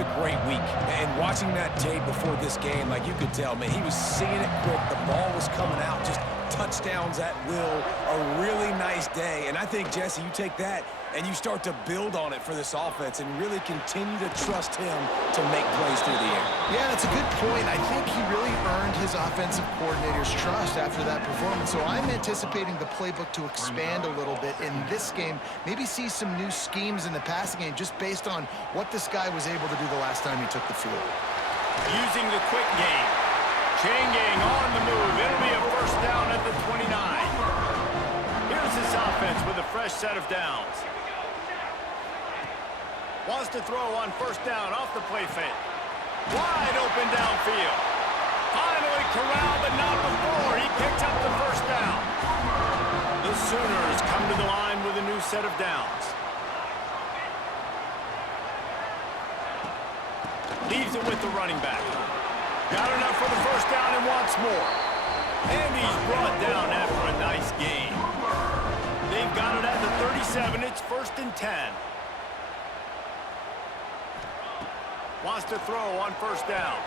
a great week. And watching that tape before this game, like you could tell, man, he was seeing it quick. The ball was coming out, just touchdowns at will. A really nice day. And I think, Jesse, you take that and you start to build on it for this offense and really continue to trust him to make plays through the air. Yeah, that's a good point. I think he really earned his offensive coordinator's trust after that performance. So I'm anticipating the playbook to expand a little bit in this game. Maybe see some new schemes in the passing game just based on what this guy was able to do the last time he took the field. Using the quick game. Chain gang on the move. It'll be a first down at the 29. Here's this offense with a fresh set of downs. Wants to throw on first down off the play fake. Wide open downfield. Finally corralled, but not before. He picks up the first down. The Sooners come to the line with a new set of downs. Leaves it with the running back. Got enough for the first down and wants more. And he's brought down after a nice gain. They've got it at the 37. It's 1st and 10. Wants to throw on first down.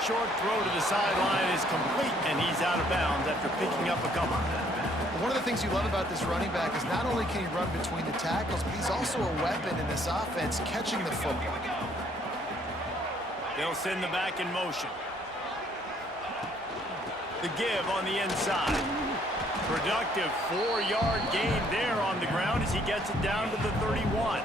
Short throw to the sideline is complete, and he's out of bounds after picking up a couple. One of the things you love about this running back is not only can he run between the tackles, but he's also a weapon in this offense, catching the football. They'll send the back in motion. The give on the inside. Productive 4-yard gain there on the ground as he gets it down to the 31.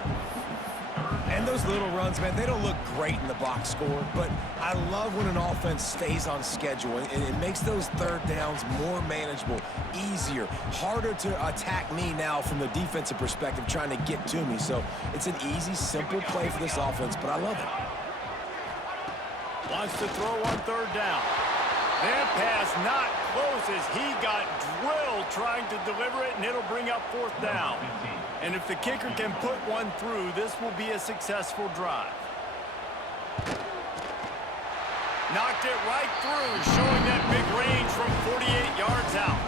And those little runs, man, they don't look great in the box score, but I love when an offense stays on schedule, and it makes those third downs more manageable, easier, harder to attack me now from the defensive perspective trying to get to me. So it's an easy, simple play for this offense, but I love it. Wants to throw on third down. That pass not close as he got drilled trying to deliver it, and it'll bring up fourth down. And if the kicker can put one through, this will be a successful drive. Knocked it right through, showing that big range from 48 yards out.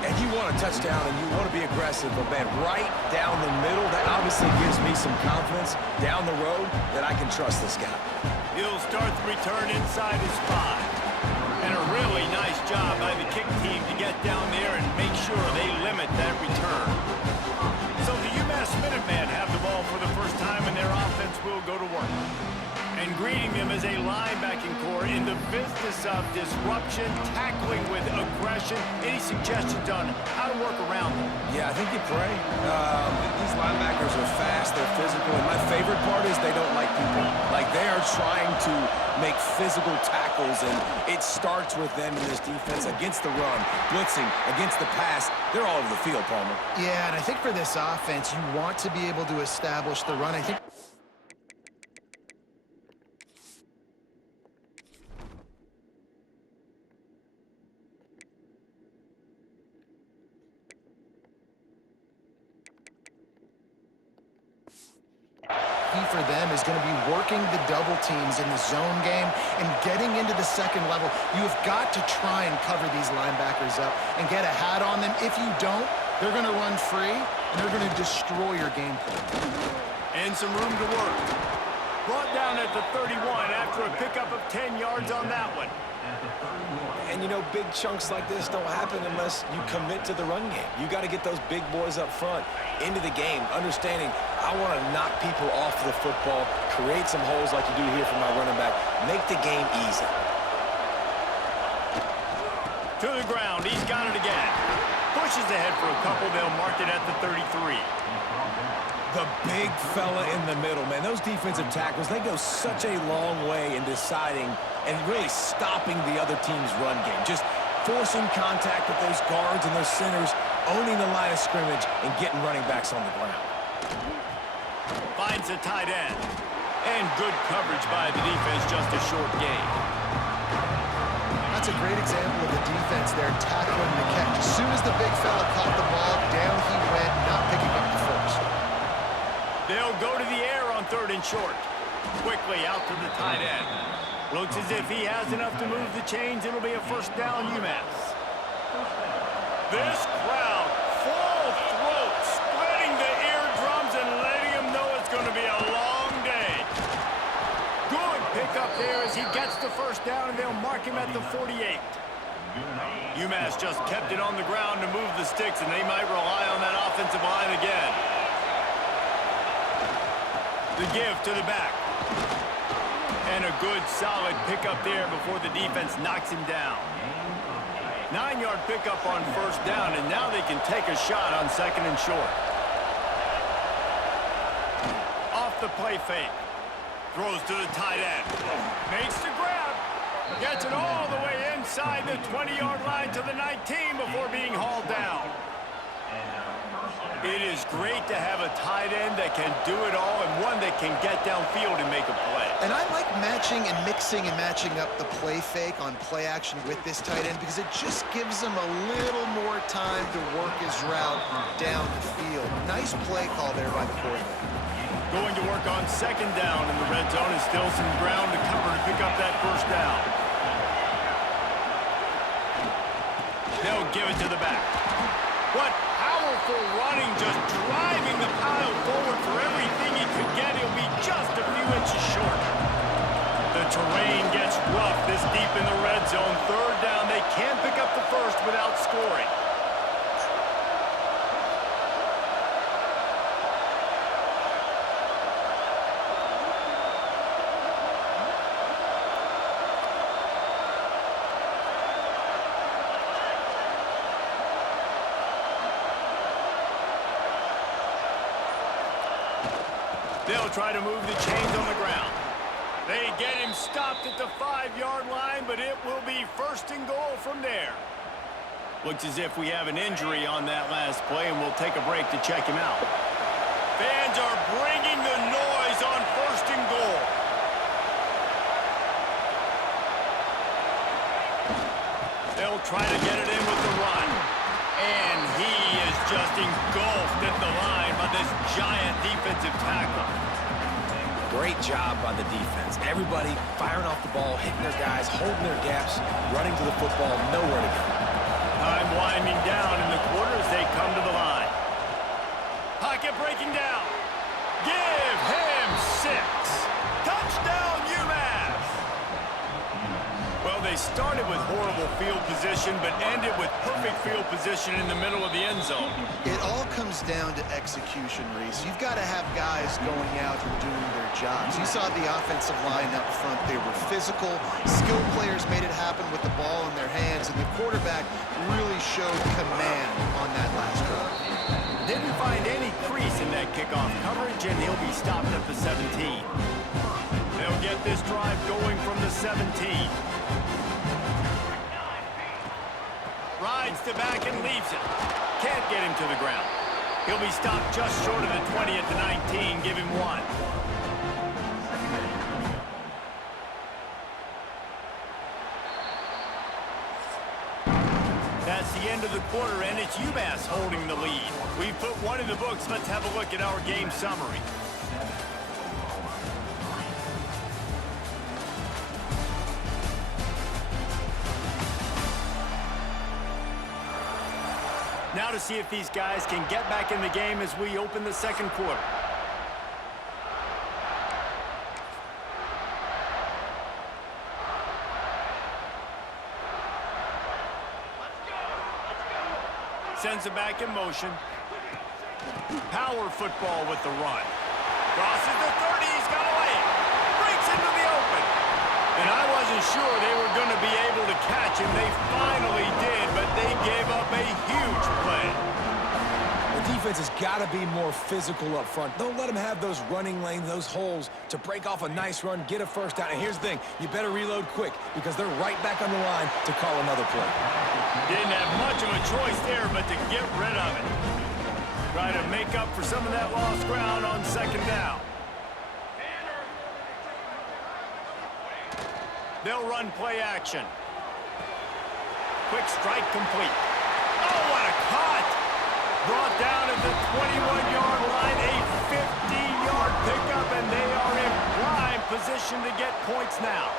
And you want a touchdown and you want to be aggressive, but man, right down the middle, that obviously gives me some confidence down the road that I can trust this guy. He'll start the return inside his 5. And a really nice job by the kick team to get down there and make sure they limit that return. So the UMass Minutemen have the ball for the first time, and their offense will go to work. And greeting them as a linebacking core in the business of disruption, tackling with aggression. Any suggestions on how to work around them? Yeah, I think you pray. These linebackers are fast, they're physical, and my favorite part is they don't like people. Like, they are trying to make physical tackles, and it starts with them in this defense against the run, blitzing, against the pass. They're all over the field, Palmer. Yeah, and I think for this offense, you want to be able to establish the run. I think for them is going to be working the double teams in the zone game and getting into the second level. You've got to try and cover these linebackers up and get a hat on them. If you don't, they're going to run free and they're going to destroy your game plan. And some room to work. Brought down at the 31 after a pickup of 10 yards on that one. And, you know, big chunks like this don't happen unless you commit to the run game. You got to get those big boys up front into the game, understanding I want to knock people off the football, create some holes like you do here for my running back, make the game easy. To the ground, he's got it again. Pushes ahead for a couple, they'll mark it at the 33. The big fella in the middle, man. Those defensive tackles, they go such a long way in deciding and really stopping the other team's run game. Just forcing contact with those guards and those centers, owning the line of scrimmage, and getting running backs on the ground. Finds a tight end. And good coverage by the defense, just a short gain. That's a great example of the defense there tackling the catch. As soon as the big fella caught the ball, down he went, not picking up the first. They'll go to the air on 3rd and short. Quickly out to the tight end. Looks as if he has enough to move the chains. It'll be a first down, UMass. This crowd, full throat, spreading the eardrums and letting them know it's going to be a long day. stop there as he gets the first down, and they'll mark him at the 48. UMass just kept it on the ground to move the sticks, and they might rely on that offensive line again. The give to the back. And a good, solid pickup there before the defense knocks him down. 9-yard pickup on first down, and now they can take a shot on second and short. Off the play fake. Throws to the tight end. Makes the grab. Gets it all the way inside the 20-yard line to the 19 before being hauled down. It is great to have a tight end that can do it all and one that can get downfield and make a play. And I like matching and mixing and matching up the play fake on play action with this tight end because it just gives him a little more time to work his route down the field. Nice play call there by the quarterback. Going to work on second down in the red zone is still some ground to cover to pick up that first down. They'll give it to the back. What powerful running, just driving the pile forward for everything he could get. He'll be just a few inches short. The terrain gets rough this deep in the red zone. Third down, they can't pick up the first without scoring. They'll try to move the chains on the ground. They get him stopped at the 5-yard line, but it will be first and goal from there. Looks as if we have an injury on that last play, and we'll take a break to check him out. Fans are bringing the noise on first and goal. They'll try to get it in with the run. And he is just engulfed at the line by this giant defensive tackle. Great job by the defense. Everybody firing off the ball, hitting their guys, holding their gaps, running to the football, nowhere to go. Time winding down in the quarter as they come to the line. Pocket breaking down. Give him 6. Touchdown, UMass! Well, they started with horrible field position, but ended with perfect field position in the middle of the end zone. It all comes down to execution, Reese. You've got to have guys going out and doing their jobs. You saw the offensive line up front. They were physical. Skilled players made it happen with the ball in their hands, and the quarterback really showed command on that last drive. Didn't find any crease in that kickoff coverage, and he'll be stopped at the 17. They'll get this drive going from the 17. Rides to back and leaves it. Can't get him to the ground. He'll be stopped just short of the 20 at the 19. Give him 1. That's the end of the quarter, and it's UMass holding the lead. We've put one in the books. Let's have a look at our game summary. Now to see if these guys can get back in the game as we open the second quarter. Sends it back in motion. Power football with the run. Crosses the 30, he's got a lane. Breaks into the open. And I wasn't sure they were going to be able to catch him. They finally did, but they gave up a huge play. The defense has got to be more physical up front. Don't let them have those running lanes, those holes to break off a nice run, get a first down. And here's the thing, you better reload quick because they're right back on the line to call another play. Didn't have much of a choice there but to get rid of it. Try to make up for some of that lost ground on second down. They'll run play action. Quick strike complete. Oh, what a cut! Brought down at the 21-yard line, a 15-yard pickup, and they are in prime position to get points now.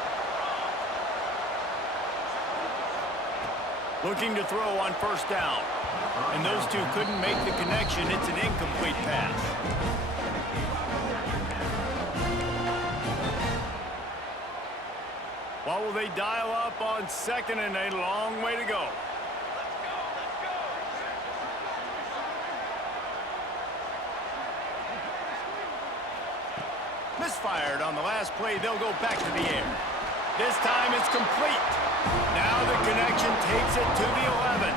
Looking to throw on first down. And those two couldn't make the connection. It's an incomplete pass. What will they dial up on second and a long way to go? Misfired on the last play. They'll go back to the air. This time it's complete. Now the connection takes it to the 11.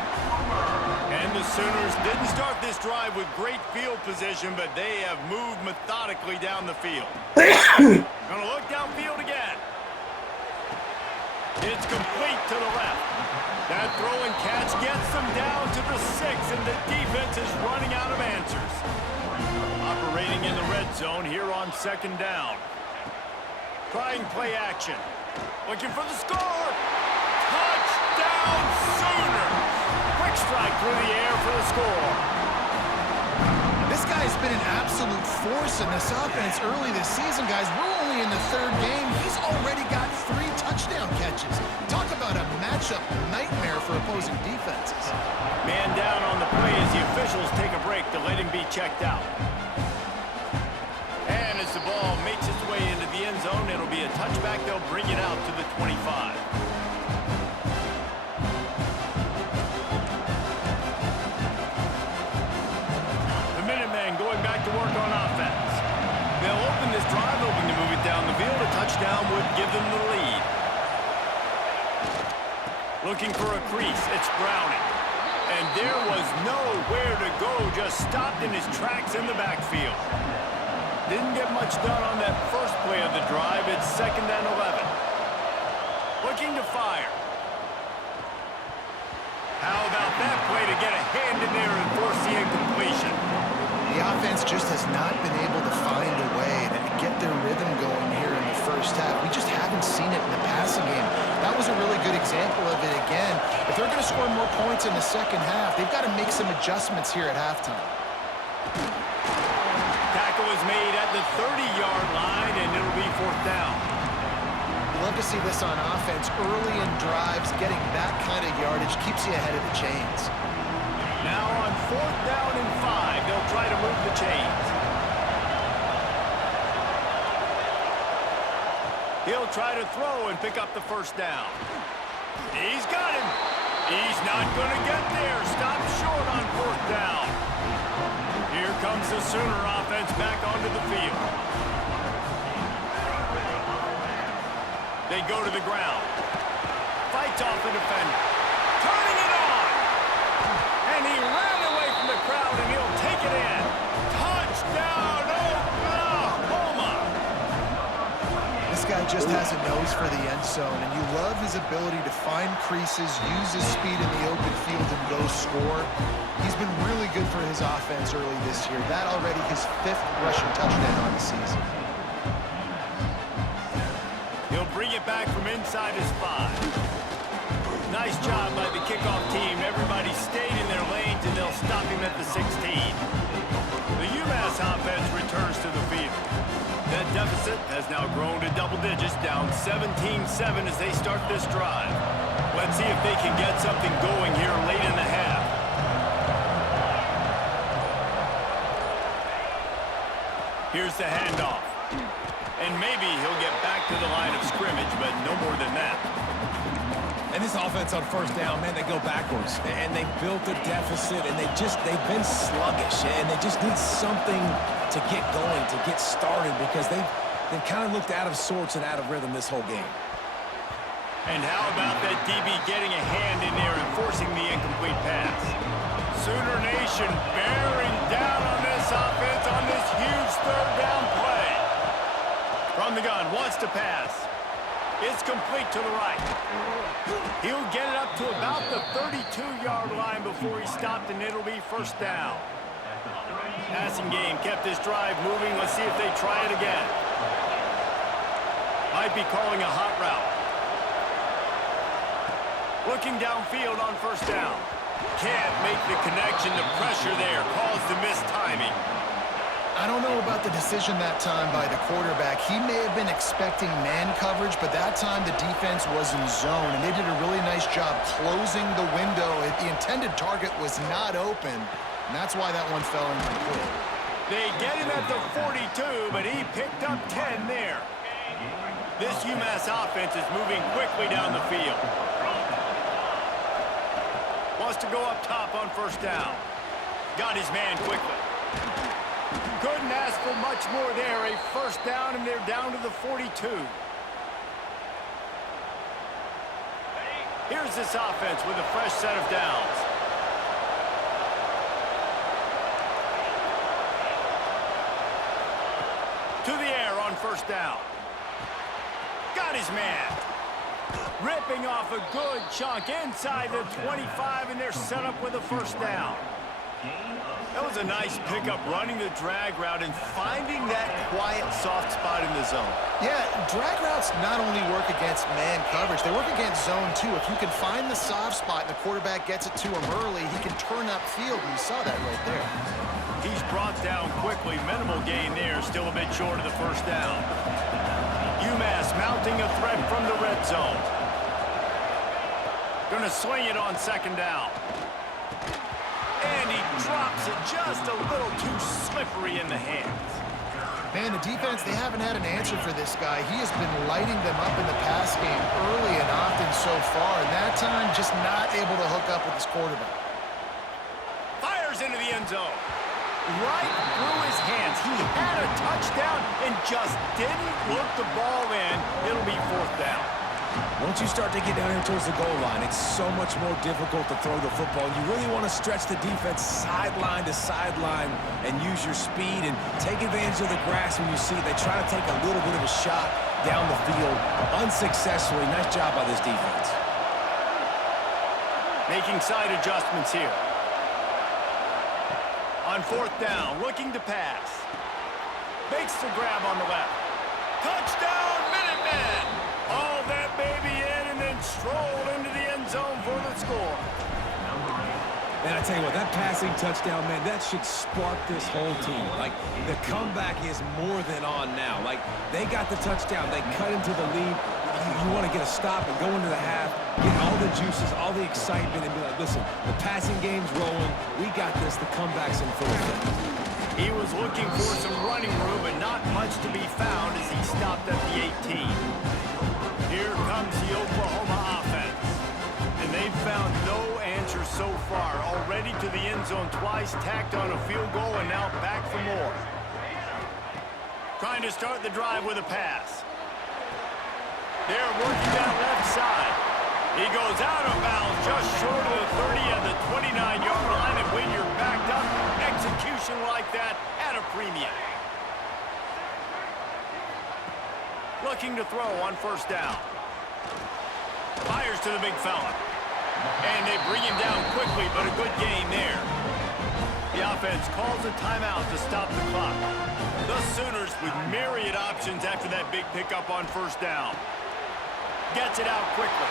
And the Sooners didn't start this drive with great field position, but they have moved methodically down the field. Gonna look downfield again. It's complete to the left. That throw and catch gets them down to the 6, and the defense is running out of answers. Operating in the red zone here on second down. Trying play action. Looking for the score. Touchdown Sooners. Quick strike through the air for the score. This guy's been an absolute force in this offense early this season, guys. We're only in the third game. He's already got 3 touchdown catches. Talk about a matchup nightmare for opposing defenses. Man down on the play as the officials take a break to let him be checked out. And as the ball makes its way into the end zone, it'll be a touchback. They'll bring it out to the 25. The Minutemen going back to work on offense. They'll open this drive, hoping to move it down the field. A touchdown would give them the lead. Looking for a crease, it's Browning. And there was nowhere to go, just stopped in his tracks in the backfield. Didn't get much done on that first play of the drive. It's second and 11. Looking to fire. How about that play to get a hand in there and force the incompletion? The offense just has not been able to find a way to get their rhythm going here in the first half. We just haven't seen it in the passing game. That was a really good example of it again. If they're going to score more points in the second half, they've got to make some adjustments here at halftime. Tackle is made at the 30-yard line, and it'll be fourth down. Love to see this on offense. Early in drives, getting that kind of yardage keeps you ahead of the chains. Now on fourth down and 5, they'll try to move the chains. He'll try to throw and pick up the first down. He's got him. He's not going to get there. Stop short on fourth down. Here comes the Sooner offense back onto the field. They go to the ground. Fights off the defender. Turning it on. And he ran away from the crowd, and he'll take it in. Touchdown, Oklahoma! This guy just has a nose for the end zone, and you love his ability to find creases, use his speed in the open field, and go score. He's been really good for his offense early this year. That already his 5th rushing touchdown on the season. He'll bring it back from inside his 5. Nice job by the kickoff team. Everybody stayed in their lanes, and they'll stop him at the 16. The UMass offense returns to the field. That deficit has now grown to double digits, down 17-7 as they start this drive. Let's see if they can get something going here late in the half. Here's the handoff. And maybe he'll get back to the line of scrimmage, but no more than that. And this offense on first down, man, they go backwards. And they built a deficit, and they've been sluggish. And they just need something to get going, to get started, because they've kind of looked out of sorts and out of rhythm this whole game. And how about that DB getting a hand in there and forcing the incomplete pass? Sooner Nation bearing down on this offense on this huge third down play. From the gun, wants to pass. It's complete to the right. He'll get it up to about the 32-yard line before he stopped, and it'll be first down. Passing game kept this drive moving. Let's see if they try it again. Might be calling a hot route. Looking downfield on first down. Can't make the connection. The pressure there caused the missed timing. I don't know about the decision that time by the quarterback. He may have been expecting man coverage, but that time the defense was in zone, and they did a really nice job closing the window. The intended target was not open, and that's why that one fell incomplete. They get him at the 42, but he picked up 10 there. This UMass offense is moving quickly down the field. Wants to go up top on first down. Got his man quickly. Couldn't ask for much more there. A first down, and they're down to the 42. Here's this offense with a fresh set of downs. To the air on first down. Got his man. Ripping off a good chunk inside the 25, and they're set up with a first down. That was a nice pickup, running the drag route and finding that quiet, soft spot in the zone. Yeah, drag routes not only work against man coverage, they work against zone too. If you can find the soft spot and the quarterback gets it to him early, he can turn upfield, and you saw that right there. He's brought down quickly. Minimal gain there, still a bit short of the first down. UMass mounting a threat from the red zone. Gonna swing it on second down. And he drops it just a little too slippery in the hands. Man, the defense, they haven't had an answer for this guy. He has been lighting them up in the pass game early and often so far, and that time just not able to hook up with his quarterback. Fires into the end zone. Right through his hands. He had a touchdown and just didn't look the ball in. It'll be fourth down. Once you start to get down here towards the goal line, it's so much more difficult to throw the football. You really want to stretch the defense sideline to sideline and use your speed and take advantage of the grass when you see it. They try to take a little bit of a shot down the field unsuccessfully. Nice job by this defense. Making side adjustments here. On fourth down, looking to pass. Makes the grab on the left. Touchdown, Minutemen! All that baby in and then strolled into the end zone for the score. Man, I tell you what, that passing touchdown, man, that should spark this whole team. Like, the comeback is more than on now. Like, they got the touchdown. They cut into the lead. You want to get a stop and go into the half, get all the juices, all the excitement, and be like, listen, the passing game's rolling. We got this. The comeback's in full effect. He was looking for some running room, and not much to be found as he stopped at the 18. Here comes the Oklahoma offense. And they've found no answer so far. Already to the end zone twice, tacked on a field goal, and now back for more. Trying to start the drive with a pass. They're working that left side. He goes out of bounds just short of the 30 at the 29-yard line, and when you're backed up, execution like that at a premium. Looking to throw on first down. Fires to the big fella. And they bring him down quickly, but a good gain there. The offense calls a timeout to stop the clock. The Sooners with myriad options after that big pickup on first down. Gets it out quickly.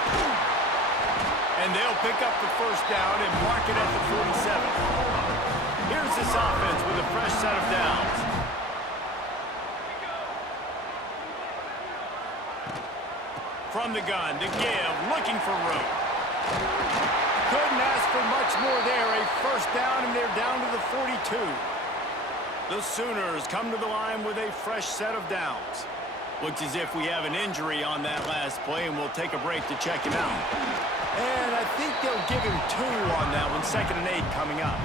And they'll pick up the first down and mark it at the 47. Here's this offense with a fresh set of downs. From the gun, to give, looking for room. Couldn't ask for much more there. A first down, and they're down to the 42. The Sooners come to the line with a fresh set of downs. Looks as if we have an injury on that last play, and we'll take a break to check him out. And I think they'll give him 2 on that one, 2nd and 8 coming up.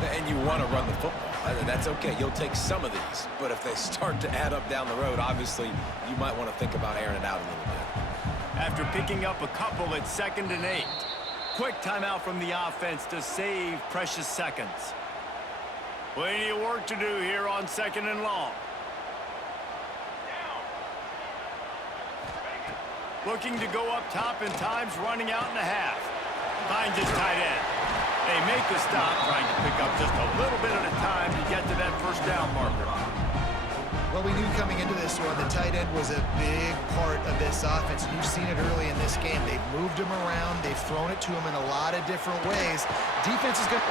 And you want to run the football. That's okay. You'll take some of these. But if they start to add up down the road, obviously, you might want to think about airing it out a little bit. After picking up a couple at 2nd and 8. Quick timeout from the offense to save precious seconds. Plenty of work to do here on 2nd and long. Looking to go up top, and time's running out in the half. Finds his tight end. They make the stop, trying to pick up just a little bit at a time to get to that first down marker. Well, we knew coming into this one, the tight end was a big part of this offense. You've seen it early in this game. They've moved him around. They've thrown it to him in a lot of different ways. Defense is going to...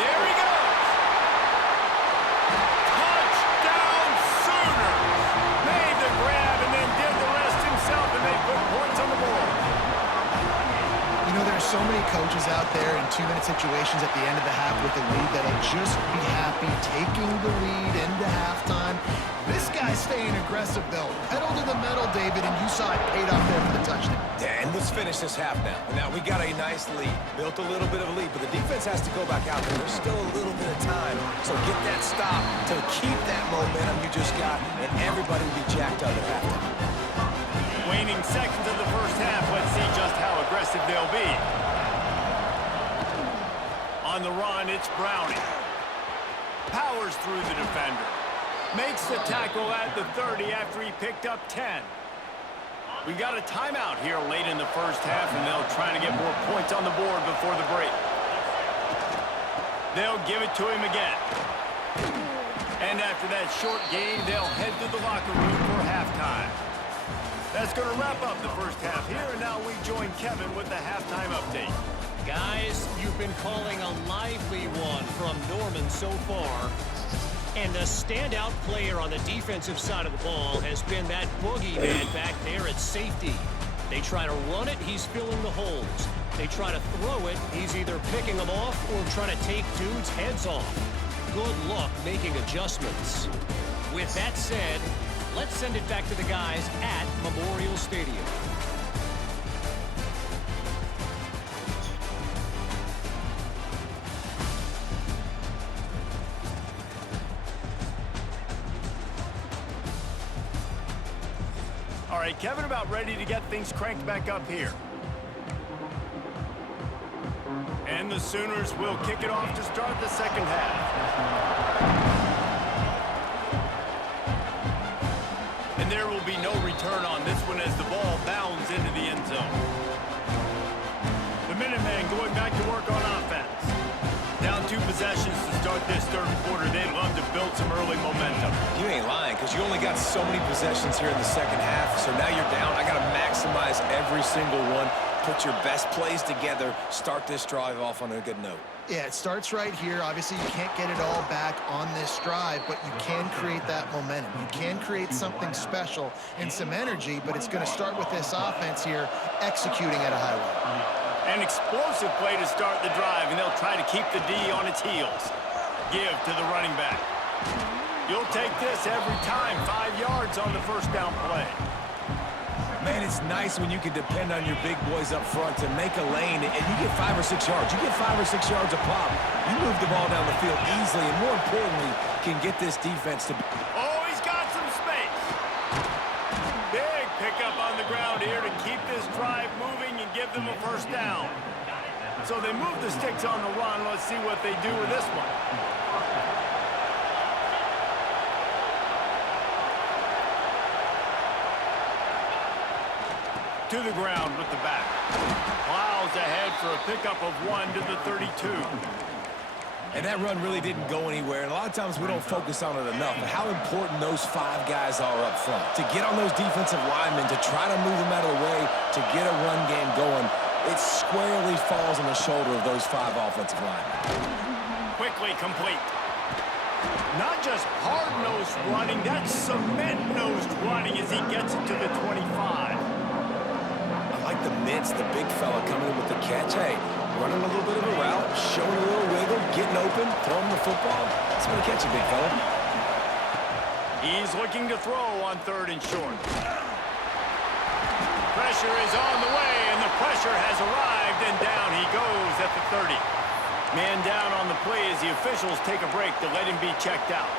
There he goes! Touchdown Sooners! Made the grab and then did the rest himself, and they put points on the board. You know, there's so many coaches out there in 2-minute situations at the end of the half with the lead that'll just be happy taking the lead into halftime. This guy's staying aggressive, though. Pedal to the David, and you saw it paid off there for the touchdown. Yeah, and let's finish this half now. Now, we got a nice lead. Built a little bit of a lead, but the defense has to go back out there. There's still a little bit of time. So get that stop to keep that momentum you just got, and everybody will be jacked up at halftime. Waning seconds of the first half. Let's see just how aggressive they'll be. On the run, it's Browning. Powers through the defender. Makes the tackle at the 30 after he picked up 10. We got a timeout here late in the first half, and they'll try to get more points on the board before the break. They'll give it to him again. And after that short game, they'll head to the locker room for halftime. That's going to wrap up the first half here, and now we join Kevin with the halftime update. Guys, you've been calling a lively one from Norman so far. And the standout player on the defensive side of the ball has been that boogeyman back there at safety. They try to run it, he's filling the holes. They try to throw it, he's either picking them off or trying to take dudes' heads off. Good luck making adjustments. With that said, let's send it back to the guys at Memorial Stadium. All right, Kevin, about ready to get things cranked back up here. And the Sooners will kick it off to start the second half. And there will be no return on this one as the ball bounds into the end zone. The Minutemen going back to work on offense. Down 2 possessions to start this third quarter. They'd love to build some early momentum. You ain't lying, because you only got so many possessions here in the second half, so now you're down. I got to maximize every single one. Put your best plays together. Start this drive off on a good note. Yeah, it starts right here. Obviously, you can't get it all back on this drive, but you can create that momentum. You can create something special and some energy, but it's going to start with this offense here executing at a high level. An explosive play to start the drive, and they'll try to keep the D on its heels. Give to the running back. You'll take this every time. 5 yards on the first down play. Man, it's nice when you can depend on your big boys up front to make a lane, and you get 5 or 6 yards. You get 5 or 6 yards a pop. You move the ball down the field easily, and more importantly, can get this defense to... Oh, he's got some space. Big pickup on the ground here to keep this drive moving and give them a first down. So they move the sticks on the run. Let's see what they do with this one. To the ground with the back. Plows ahead for a pickup of 1 to the 32. And that run really didn't go anywhere. And a lot of times we don't focus on it enough. But how important those 5 guys are up front. To get on those defensive linemen, to try to move them out of the way, to get a run game going, it squarely falls on the shoulder of those 5 offensive linemen. Quickly complete. Not just hard-nosed running, that's cement-nosed running as he gets it to the 25. I like the mitts, the big fella coming in with the catch. Hey, running a little bit of a route, showing a little wiggle, getting open, throwing the football. It's going to catch a big fella. He's looking to throw on 3rd and short. Pressure is on the way, and the pressure has arrived, and down he goes at the 30. Man down on the play as the officials take a break to let him be checked out.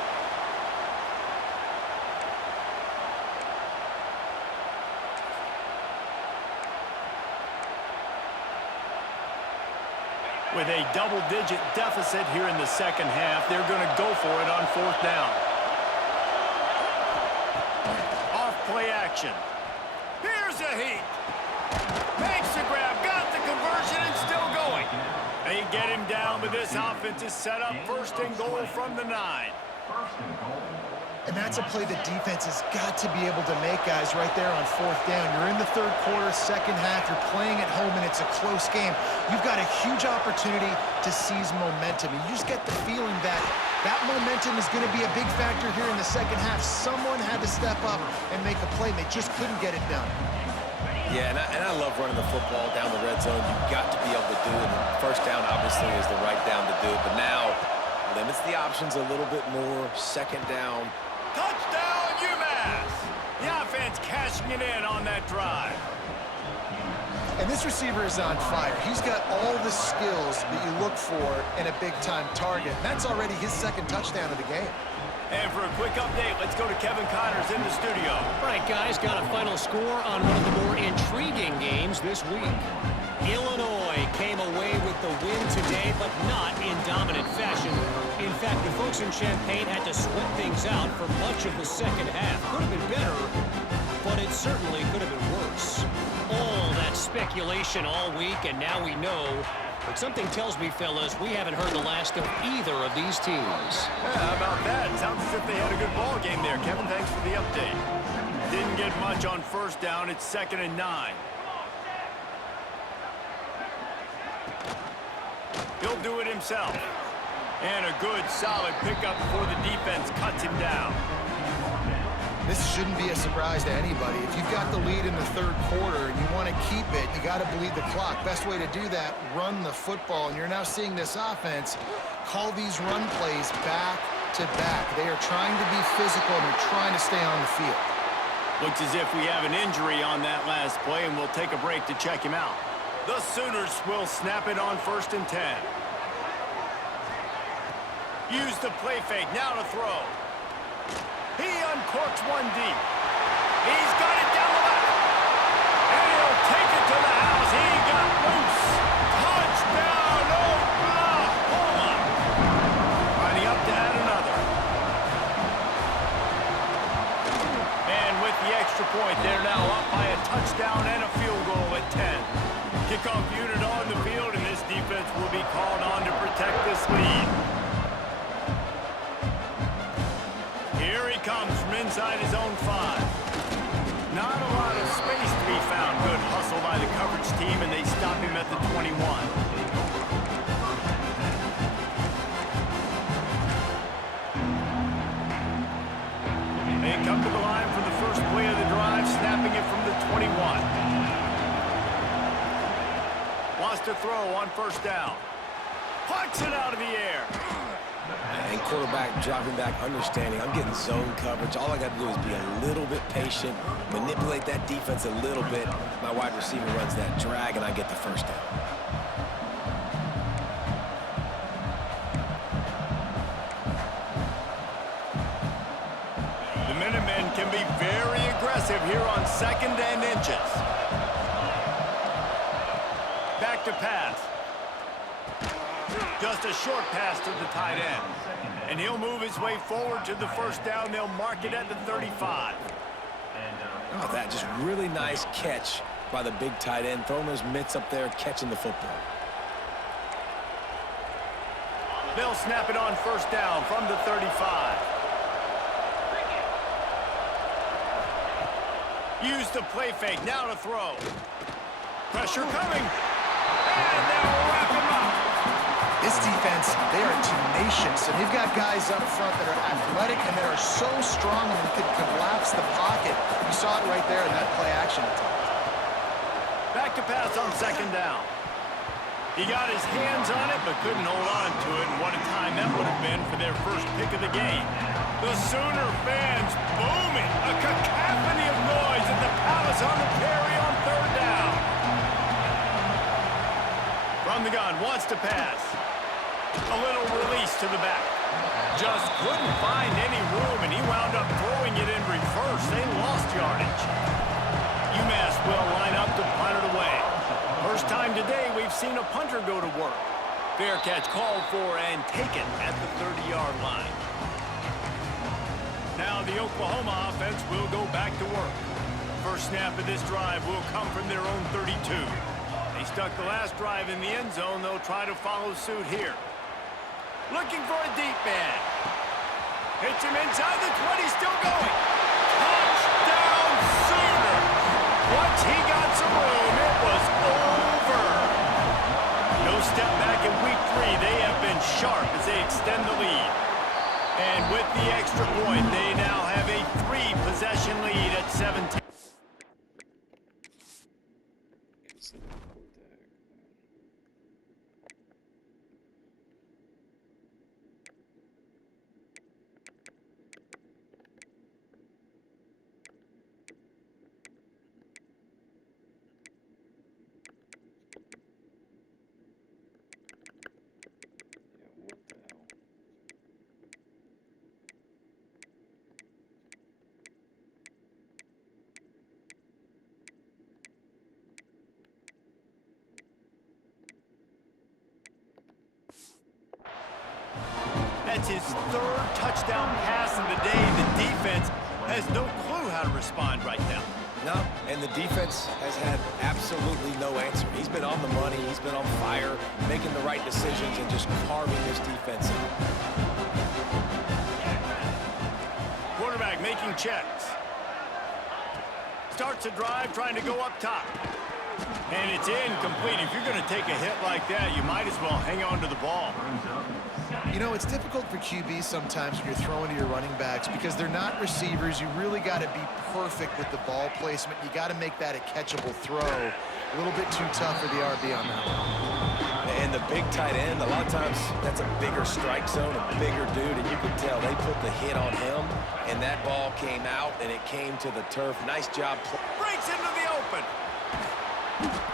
With a double-digit deficit here in the second half, they're going to go for it on 4th down. Off play action. Here's a heat. Makes the grab, got the conversion, and still going. They get him down, but this offense is set up 1st and goal from the 9. And that's a play the defense has got to be able to make, guys, right there on 4th down. You're in the 3rd quarter, second half. You're playing at home, and it's a close game. You've got a huge opportunity to seize momentum. And you just get the feeling that that momentum is going to be a big factor here in the second half. Someone had to step up and make a play, and they just couldn't get it done. Yeah, and I love running the football down the red zone. You've got to be able to do it. And 1st down, obviously, is the right down to do it. But now, limits the options a little bit more. 2nd down. Touchdown, UMass! The offense defense cashing it in on that drive. And this receiver is on fire. He's got all the skills that you look for in a big-time target. That's already his second touchdown of the game. And for a quick update, let's go to Kevin Connors in the studio. All right, guys, got a final score on one of the more intriguing games this week. Illinois came away with the win today, but not in dominant fashion. In fact, the folks in Champaign had to sweat things out for much of the second half. Could have been better, but it certainly could have been worse. All that speculation all week, and now we know. But something tells me, fellas, we haven't heard the last of either of these teams. Yeah, how about that? Sounds as if they had a good ball game there. Kevin, thanks for the update. Didn't get much on first down. It's 2nd and 9. He'll do it himself. And a good, solid pickup before the defense cuts him down. This shouldn't be a surprise to anybody. If you've got the lead in the third quarter and you want to keep it, you got to bleed the clock. Best way to do that, run the football. And you're now seeing this offense call these run plays back to back. They are trying to be physical and they're trying to stay on the field. Looks as if we have an injury on that last play, and we'll take a break to check him out. The Sooners will snap it on 1st and 10. Use the play fake, now to throw. He uncorks one deep. He's got it down the left. And he'll take it to the house. He got loose. Touchdown, Oklahoma. Lining up to add another. And with the extra point, they're now up by a touchdown and a field goal at 10. Kickoff unit on the field, and this defense will be called on to protect this lead. Comes from inside his own 5. Not a lot of space to be found. Good hustle by the coverage team, and they stop him at the 21. They come to the line for the first play of the drive, snapping it from the 21. Wants to throw on 1st down. Plucks it out of the air. And quarterback dropping back, understanding I'm getting zone coverage. All I got to do is be a little bit patient, manipulate that defense a little bit. My wide receiver runs that drag, and I get the 1st down. The Minutemen can be very aggressive here on 2nd and inches. Back to pass. Just a short pass to the tight end. And he'll move his way forward to the 1st down. They'll mark it at the 35. Oh, that just really nice catch by the big tight end. Throwing those mitts up there, catching the football. They'll snap it on 1st down from the 35. Use the play fake. Now to throw. Pressure coming. And they'll wrap him up. This defense, they are tenacious, and they've got guys up front that are athletic and that are so strong and can collapse the pocket. You saw it right there in that play action attempt. Back to pass on 2nd down. He got his hands on it, but couldn't hold on to it, and what a time that would have been for their first pick of the game. The Sooner fans booming, a cacophony of noise at the Palace on the Prairie on 3rd down. From the gun, wants to pass. A little release to the back. Just couldn't find any room, and he wound up throwing it in reverse. They lost yardage. UMass will line up to punt it away. First time today we've seen a punter go to work. Fair catch called for and taken at the 30-yard line. Now the Oklahoma offense will go back to work. First snap of this drive will come from their own 32. They stuck the last drive in the end zone. They'll try to follow suit here. Looking for a deep man. Hits him inside the 20, still going. Touchdown Sooner. Once he got some room, it was over. No step back in week 3. They have been sharp as they extend the lead. And with the extra point, they now have a 3-possession lead at 17. It's his third touchdown pass of the day. The defense has no clue how to respond right now. No, and the defense has had absolutely no answer. He's been on the money. He's been on fire, making the right decisions and just carving this defense up. Quarterback making checks. Starts a drive trying to go up top. And it's incomplete. If you're going to take a hit like that, you might as well hang on to the ball. You know, it's difficult for QBs sometimes when you're throwing to your running backs because they're not receivers. You really got to be perfect with the ball placement. You got to make that a catchable throw. A little bit too tough for the RB on that one. And the big tight end, a lot of times that's a bigger strike zone, a bigger dude, and you can tell they put the hit on him, and that ball came out, and it came to the turf. Nice job. Breaks into the open.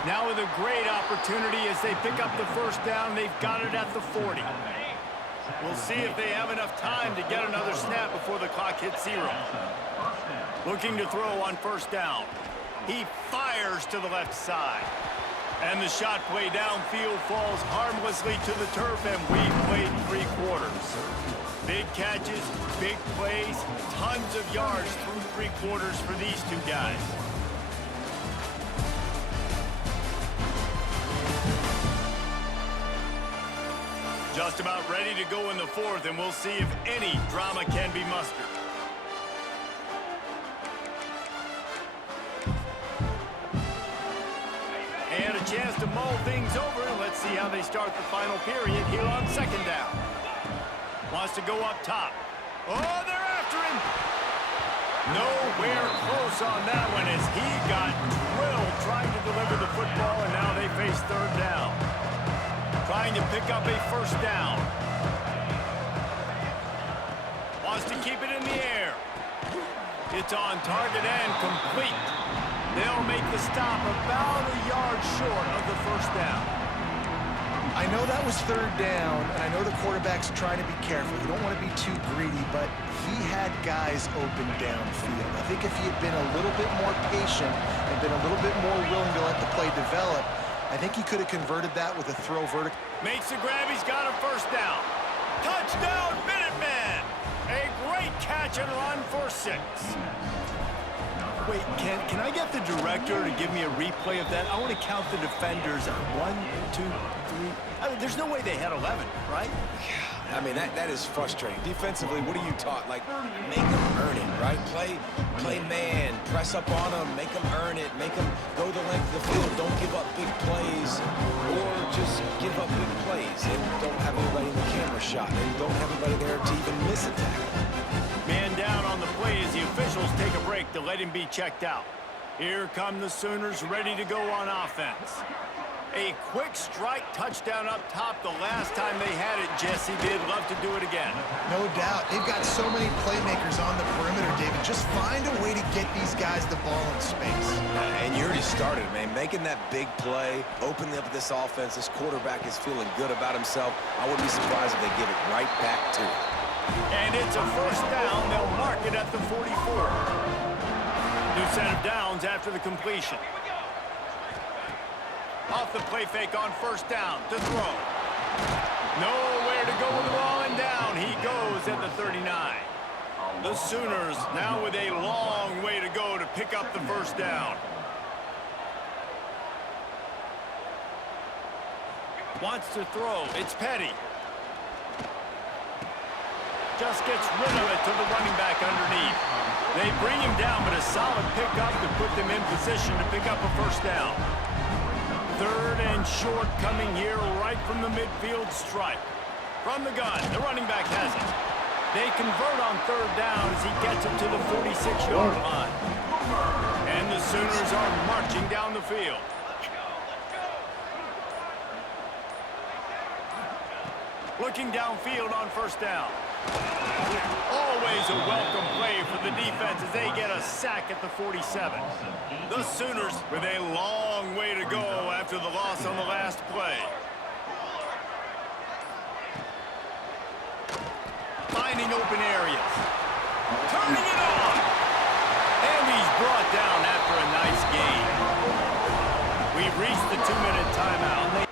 Now with a great opportunity as they pick up the first down. They've got it at the 40. We'll see if they have enough time to get another snap before the clock hits 0. Looking to throw on first down. He fires to the left side. And the shot play downfield falls harmlessly to the turf, and we've played 3 quarters. Big catches, big plays, tons of yards through 3 quarters for these two guys. Just about ready to go in the 4th, and we'll see if any drama can be mustered. And a chance to mull things over. Let's see how they start the final period here on second down. Wants to go up top. Oh, they're after him. Nowhere close on that one as he got drilled trying to deliver the football, and now they face third down. Trying to pick up a first down. Wants to keep it in the air. It's on target and complete. They'll make the stop about a yard short of the first down. I know that was third down, and I know the quarterback's trying to be careful. You don't want to be too greedy, but he had guys open downfield. I think if he had been a little bit more patient and been a little bit more willing to let the play develop, I think he could have converted that with a throw vertical. Makes the grab. He's got a first down. Touchdown, Minutemen! A great catch and run for 6. Wait, can I get the director to give me a replay of that? I want to count the defenders. 1, 2, 3. I mean, there's no way they had 11, right? I mean, that is frustrating. Defensively, what are you taught? Like, make them earn it, right? Play man, press up on them, make them earn it, make them go the length of the field. Don't give up big plays, or just give up big plays and don't have anybody in the camera shot, and don't have anybody there to even miss a tackle. Man down on the play as the officials take a break to let him be checked out. Here come the Sooners ready to go on offense. A quick strike touchdown up top the last time they had it. Jesse did love to do it again. No doubt. They've got so many playmakers on the perimeter, David. Just find a way to get these guys the ball in space. And you already started, man. Making that big play, opening up this offense. This quarterback is feeling good about himself. I wouldn't be surprised if they give it right back to him. And it's a first down. They'll mark it at the 44. New set of downs after the completion. Off the play fake on first down to throw. Nowhere to go with the ball, and down he goes at the 39. The Sooners now with a long way to go to pick up the first down. Wants to throw. It's Petty. Just gets rid of it to the running back underneath. They bring him down, but a solid pickup to put them in position to pick up a first down. Third and short coming here right from the midfield stripe. From the gun, the running back has it. They convert on third down as he gets it to the 46-yard line. And the Sooners are marching down the field. Looking downfield on first down. Always a welcome play for the defense as they get a sack at the 47. The Sooners with a long way to go after the loss on the last play. Finding open areas. Turning it on. And he's brought down after a nice gain. We've reached the 2-minute timeout.